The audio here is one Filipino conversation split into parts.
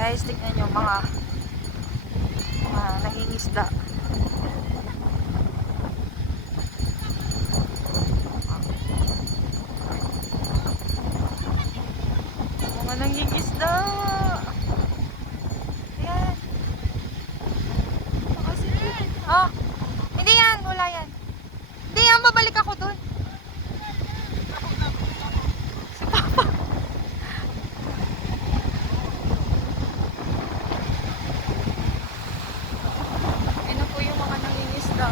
Guys, tignan nyo mga nangingisda. Mga nangingisda. Ayan. Oh, hindi yan, wala yan. Hindi yan, babalik ako dun. Si Papa. Ano po yung mga nangingisda?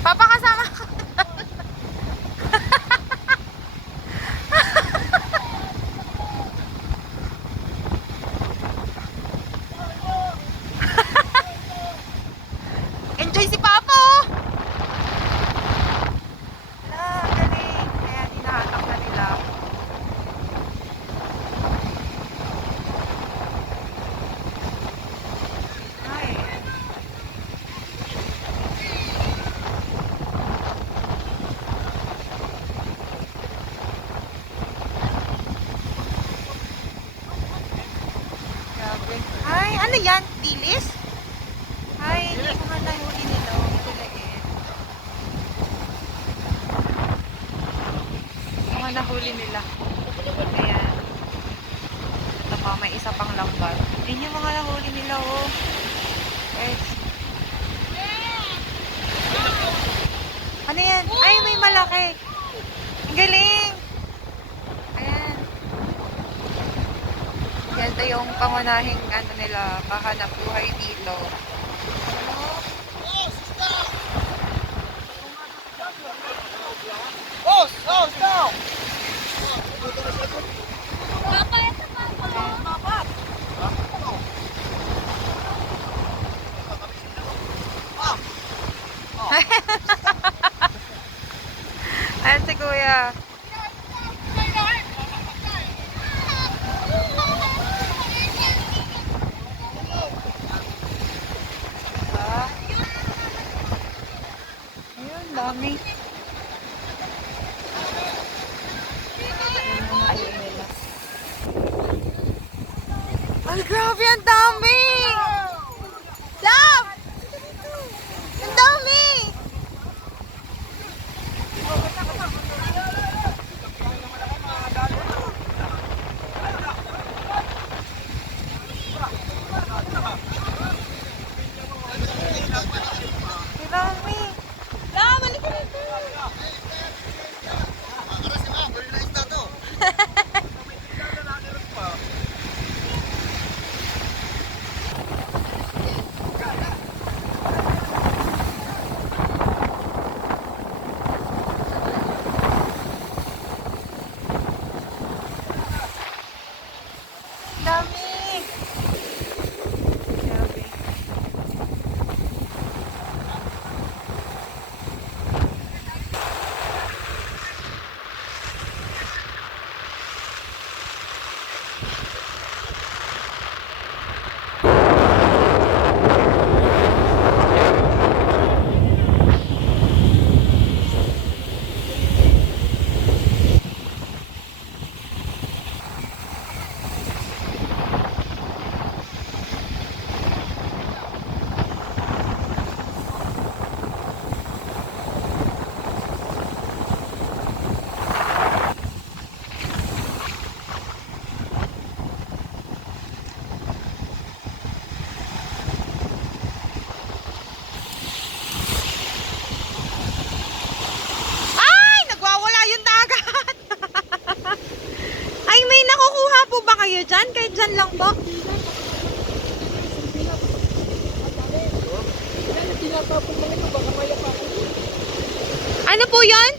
Papa, kasama ka. Enjoy si Papa, oh! Ah, galing. Kaya hinahanap na nila. Ay. Grabe. Ay, ano yan? Dilis? Ay, hindi ko nga nahuli nila. Kuliin. Mga nahuli nila. Ayan. Ito pa, may isa pang lambat. Yun yung mga nahuli nila, oh. Yes. Ano yan? Ay, may malaki. Ang galing. Ayan. Yan, ito yung pangunahing ano nila, pahanap buhay dito. Boss, boss, now. Ayan si Kuya. Ah. Ayun, dami. Ayun, mga ulo nila. Ay, grabe, ang dami! Love! Ang dami! Ang dami! Love, balik ka dito! Dami! Grabe. Ay! Nagwawala yung dagat! Ay, may nakukuha po ba kayo dyan? Kahit dyan lang po? Ano po yun?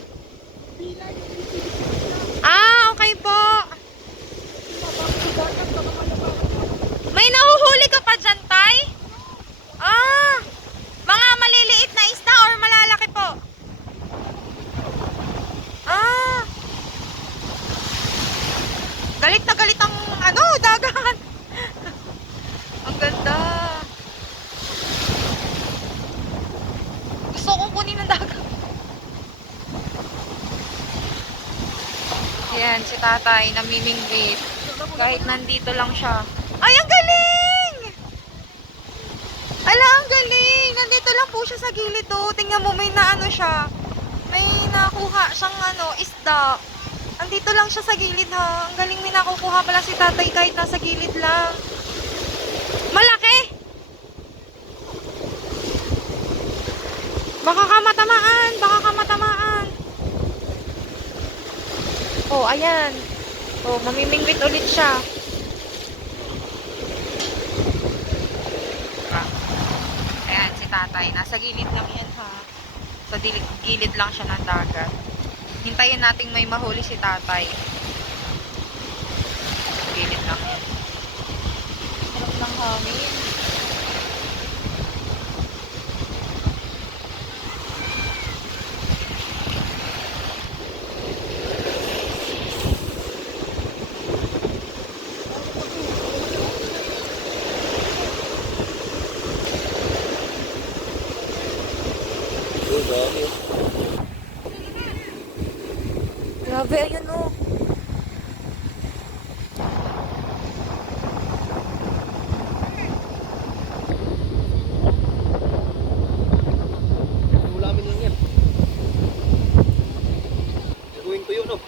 Ah, okay po. May nahuhuli ka pa dyan, Tay? Ah, mga maliliit na isda or malalaki po? Ah, galit na galit ang ano, dagat. Ang ganda. Gusto kong kunin ng dagat. Ayan, si tatay, namimingwit. Kahit nandito lang siya. Ay, ang galing! Ala, ang galing! Nandito lang po siya sa gilid, oh. Tingnan mo, may naano siya. May nakuha siyang isda. Andito lang siya sa gilid, ha. Ang galing, may nakukuha pala si tatay kahit nasa gilid lang. Malaki! Baka kamatamaan! Baka kamatamaan! Oh, ayan. Oh, mamimingwit ulit siya. Ayan, si tatay. Nasa gilid lang yan, ha. Sa gilid lang siya ng dagat. Hintayin nating may mahuli si tatay. Gilid lang yan. Sarap ng hangin. Grabe, ayun o. Ulamin lang yan. Gagawin ko yun, no?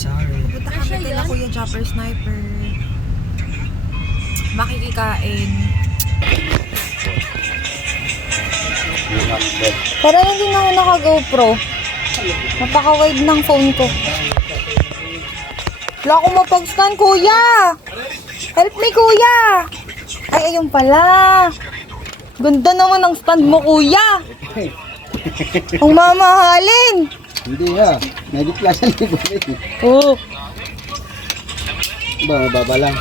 Sorry. Punta kami kila Kuya Jopper Sniper. Makikikain. Para hindi na ako naka-GoPro. Napaka-wide ng phone ko. Wala akong mapag-scan, Kuya! Help me, Kuya! Ay, ayun pala. Ganda naman ang stand mo, Kuya! Ang mamahalin! Hindi ha. Medyo klasa na yung gulit. Oo. Ba, mababa lang.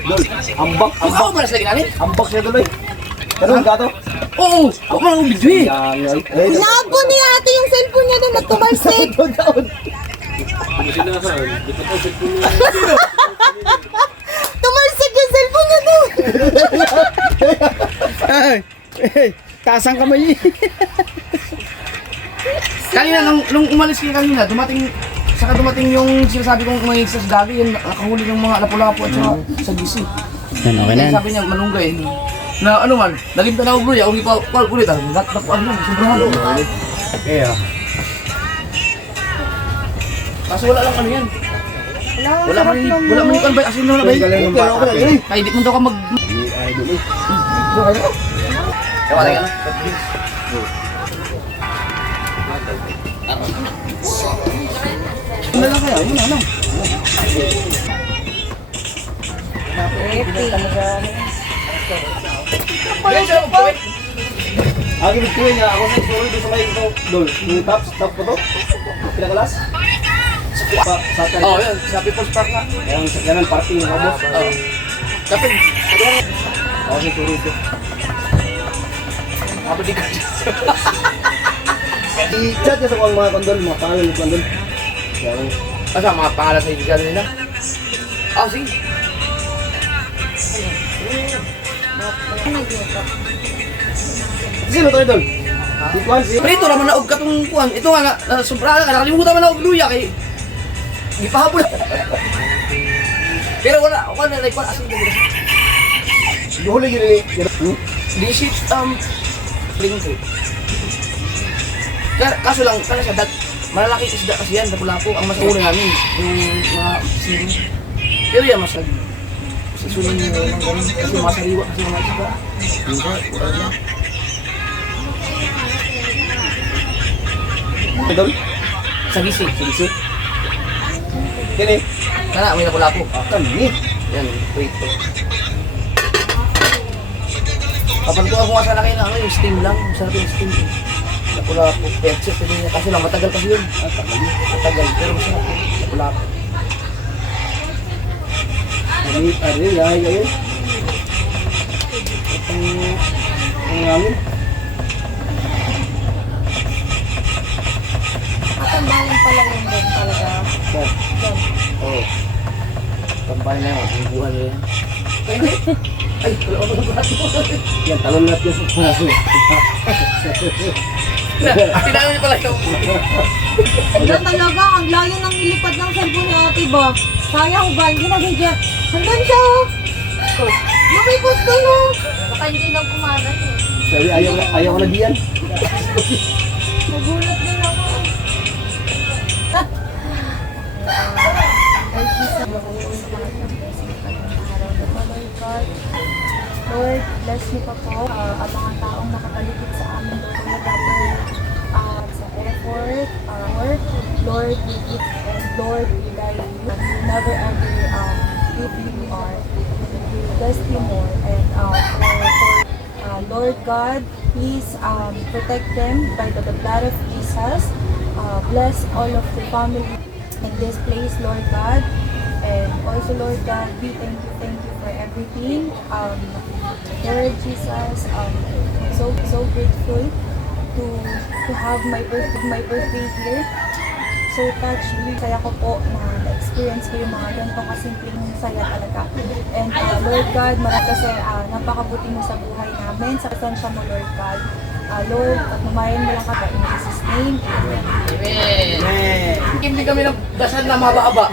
Dol, ambak. Ako ba nasa lagi Ambak siya tuloy. Ano ang gato? Oo! Ako man ang video eh! Inaabo ni ate yung cellphone niya doon nagtumalsik. Taon. Tumalsik yung cellphone niya doon. Tasang kamay. Kanina, nung umalis kayo kanina, dumating yung sinasabi kong mga sa dagi, yung nakahuli ng mga lapu-lapu at saka sa GC. Yan, okay na. Sabi niya, manunggay. Na ano man, nalimta na ako bro, ulit pa, ulit ah. Nakuan lang, sobrahan. Okay ah. Kaso wala lang ano yan. Wala man yung kanbay, asin na ba yun? Kaya di mo daw ka mag... Kaya ka na. Ano lang kaya? Yun ano? Agad ko niya, ako sa story doon sa may ito. Dol, yung top ko to? Pinakalas? Sa tayo. Oo, yun. Sa People's Park nga. Kaya sa ganun, parking yung boss. Oo. Kapag, Ako sa story ko. kapag di ka. I-chat niya sa kong mga kondol, mga pangalan ng kondol. Kaya Asa, mga pangalan sa ibigan nila? Ah, sige. sino to idol? Si Juan, si... Pero ito naman naog ka itong kuhan. Ito nga, sobra ka, nakalimutan man naog luya kay... Di pa hapon. Pero wala, like, wala asing dito. Duhuli yun ni... Di shit, lingko. Kaso lang, kaya siya, malalaki isda kasi yan, lapu-lapu, ang mas uli namin, yung mga sino. Pero yan, mas susunin nyo ng ganun, kasi masariwa kasi mga isda. Idol? Sa gisi. Kini? Kana, may lapu-lapu. Akan ni. Yan, wait. Kapag ko ako sa laki na ano, yung steam lang, masarap yung steam. Lapu-lapu, petse, pwede niya. Kaso lang, matagal kasi yun. Matagal, pero masarap yun. Lapu-lapu. Ari, ayun. Ang namin. pala yung doon talaga. Saan? Doon. Oo. Tampay na yun, ang buwan nila. Ay, wala ko ng braso. Yan, talon lahat yan sa puso. Tinalo niya pala yung... Wala talaga, ang layo ng ilipad ng cellphone ni ate ba? Sayang ba? Hindi nagigyan. Hanggang siya oh. Lumipot ka na. Baka hindi lang kumagat eh. Sabi, ayaw ko na diyan. Nagulat din ako. Lord, bless niyo pa po ang mga taong nakapaligid sa amin, Lord, whatever sa effort, work, Lord, we give, and Lord, we guide you. You never ever give you or you bless you more. And for Lord God, please protect them by the blood of Jesus. Bless all of the family in this place, Lord God. And also, Lord God, we thank you for everything. Lord Jesus, so grateful to have my birthday here. So touched me. Saya ko po na na-experience ko yung mga ganito kasimpleng saya talaga. And Lord God, marami kasi napakabuti mo sa buhay namin. Sa presensya mo, Lord God. Lord, at mamayan mo lang ka in Jesus' name. Amen. Amen. Hindi kami nagdasal na mahaba-haba.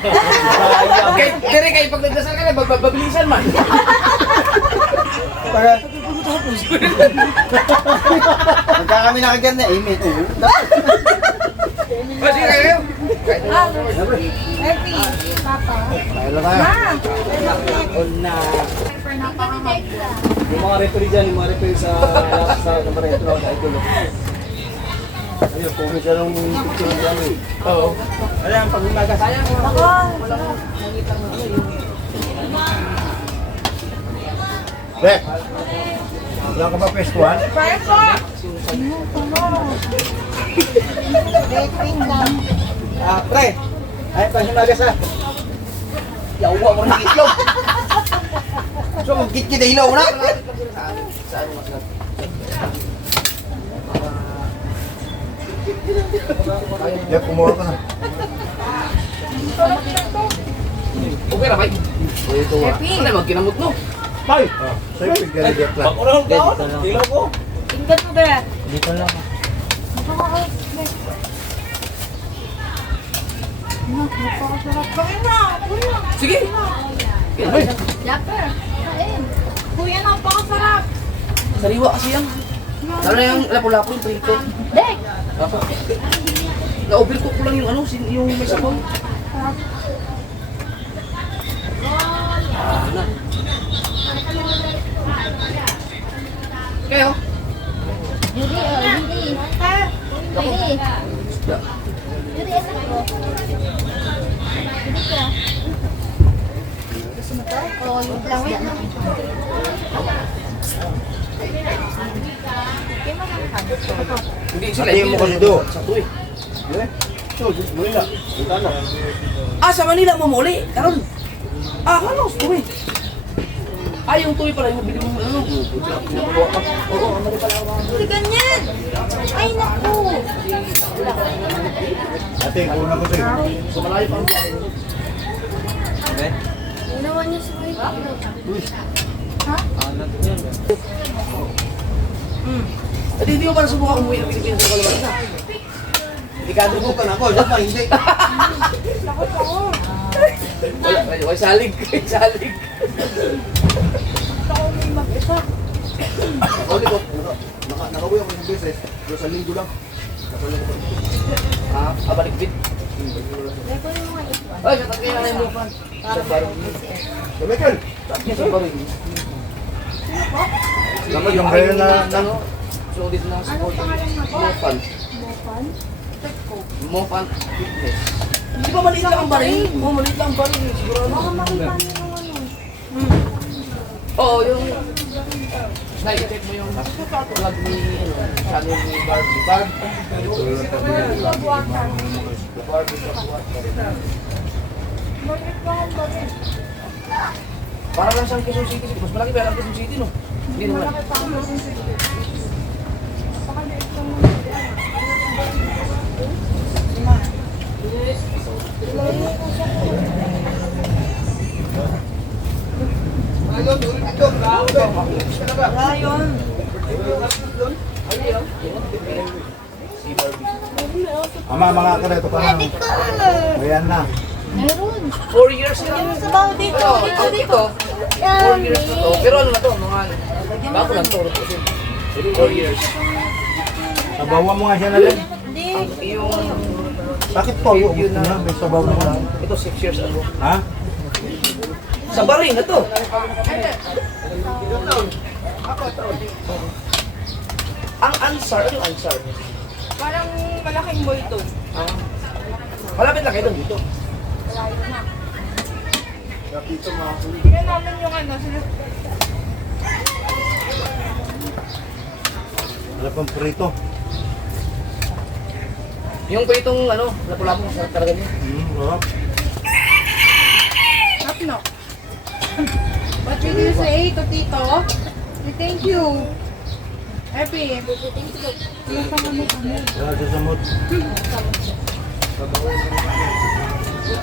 Dire kayo pag nagdasal ka na, bababilisan man. Pagka kami nakaganda, amen. Sige kayo. Happy, Papa. Kaya lang tayo. Ma! Yung mga referee dyan, yung mga referee sa number 8 lang, sa idol. Ayun, comment ka ng picture dyan eh. Oo. Ayan, pag umaga, sayang. Ako! Rek, wala ka ba pestuhan? Peso! Baking lang. Pre, ay, pag umaga sa. Yawa mo ng itlog. So, magkit-kit na ilaw na. Ya, kumuha ka na. Okay na, bay. Ano na magkinamot no? Tay! Sa'yo, pigaligat lang. Pakurang ka, ilaw ko. Tingnan mo ba? Dito lang. Napakasarap. Kain na! Kuya! Sige. Ay, Yapper! Kain! Kuya, napakasarap! Sariwa kasi yan. Lalo na yung lapu-lapu yung prito. Dek! Na-overcook ko lang yung ano, yung may sabaw. Na. Kayo? Yuri, Yuri! Yuri! Isda. Yuri, anak ko. Yuri ka. Gusto mo to? Oo, yung isda na. Hindi sila. Sabihin mo kasi doon. Sa tuwi. so, Manila. Dito na. Ah, sa Manila mo muli. Karon. Ah, halos tuwi. Ah, yung tuwi pala yung bili mo ano. Oo, ang mali pala ako. Hindi ganyan! Ay, naku! Ate, kuna ko sa'yo. So malayo pa ang biyahe. Ginawa niya si Mike. Ha? Hindi ko para subukan umuwi ng Pilipinas sa Kalabasa. Ikadubukan ako, siya pa hindi. Wala salig. Salig. Ako dito, nakauwi ako ng beses, pero sa linggo lang. Ah, balikbit. Ay, katagay na yung mufan. So, Michael, Sa barig. dapat yung kayo na ano? So, dito na support. Mufan. Mopan? Mufan fitness. Di ba maliit lang ang barig? Oo, maliit lang ang barig. Siguro ano. Baka makita niyo yung ano. Oo, yung... Check mo yung vlog ni channel ni Barbie. Para lang siyang Quezon City. Mas malaki ba ang Quezon City, no? Hindi naman. Ama, mga kareto ka na. Ayan na. 4 years na. Sabaw dito, dito, dito. 4 years na to. Pero ano na to, mga bago lang to. 4 years. Sabawan mo nga siya na rin. Yung Bakit po? Yun na, may sabaw naman. ito 6 years ago. Ha? Sa barin na to. Ang ansar, ano yung ansar? Parang malaking multo. Ah, malapit lang kayo doon dito. Tingnan namin yung ano, Wala pang prito. Yung pa itong ano, lapu-lapu sa talaga niya. Sarap. no. What did you say to Tito? Thank you. Happy. Wala sa samot.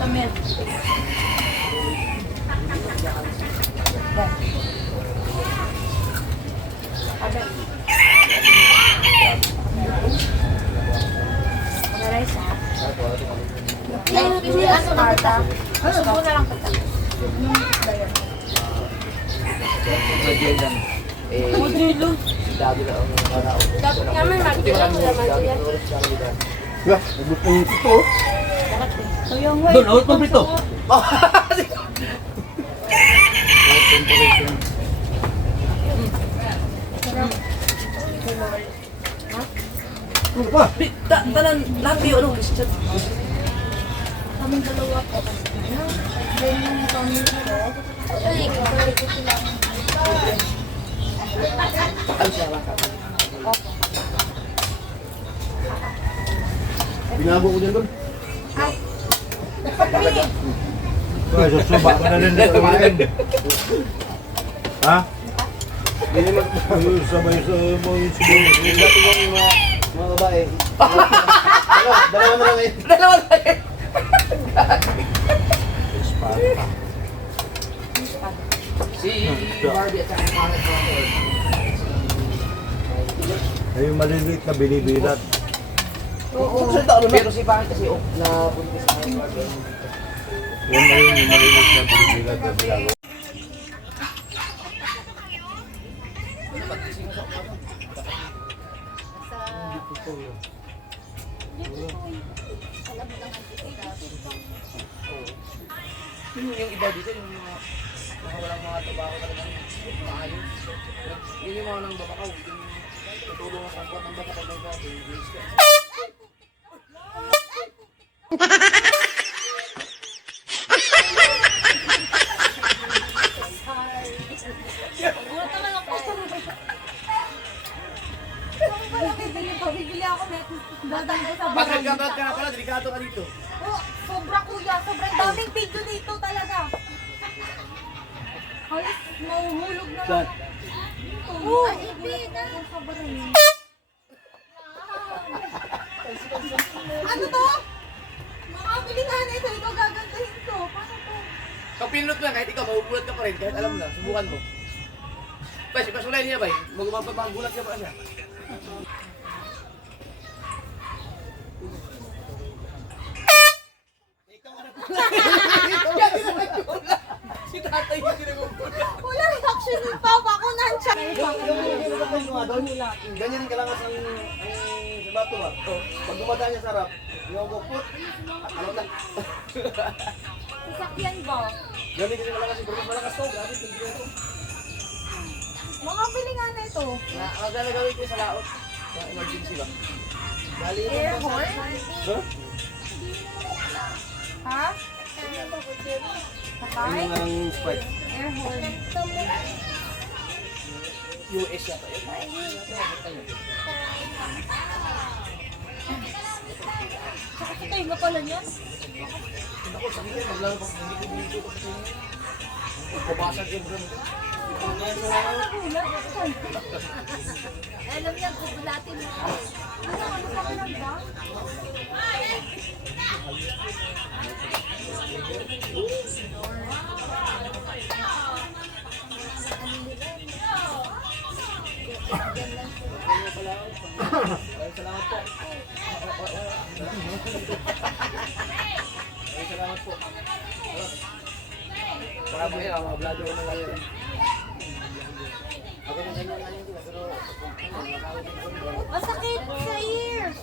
Amen. Subo na lang kita. Jordan. Dado na ang araw. Dapat nga may magdala ko naman siya. Yeah, nagbuting ito. Doon, out mo prito. Ano pa? Tanan, lahat kayo, ano, Christian? Kaming dalawa po. Then yung family ko, ay, kabalik ko sila. Ano siya lang? Binago ko dyan doon. Ay, Kaya susaba ka na rin dito kumain. Ha? Ayun, sabay sa mga siguro. Dati mga babae. Ano, dalawa na lang eh. Dalawa tayo. Espada. Si Barbie at saka Mark Crawford. Ayun, maliliit na binibilat. Pero si Bakit kasi na buntis na yung Barbie. Yan na yun, yung maliliit na binibilat na binago. Yung iba dito, yung mga walang mga tabako talagang maayos. Yun yung mga nang babakaw. Yung tutulong ang sangkot ng bata pag nagbago. bibili ako na dadang ko sa Pag barangay. nagkabrad ka na pala, delikado ka dito. Oh, sobra kuya, sobrang daming video dito talaga. Halos mahuhulog na lang. Oh, sa barangay. Ano to? Makabili nga na ito, ikaw gagandahin ko. Paano to? Pag pinunod mo yan, kahit ikaw, mabubulat ka pa rin. Kahit alam mo na, subukan mo. Bay, pasulay niya, bay. Magulat ka pa siya. Si tatay yung ginagugula. Wala reaction ng papa ko nandiyan. Yung nga doon, ganyan rin kalangas ang sabato ba? Pag dumadaan niya sa harap, yung bukot, ano na. Sasakyan ba? Ganyan din kalangas yung bukot, malakas to, grabe, tigil to. Makabili nga na ito. Ang gagawin ko sa laot. Yung emergency ba? Bali, Air horn? Huh? Ha? Ano Sakay? nga ang Sprite? Air horn. US yata yun. Sakay mo pala niyan? Ako, sabi ko, maglaro pa. Hindi ko dito kasi pabasag yung bro. Alam niya, gugulatin mo. Ano pa kayo ba? Ay, salamat po. Para mo yun, mga vlogger na lang yun. Ako na ganyan lang yun, pero Masakit sa ear!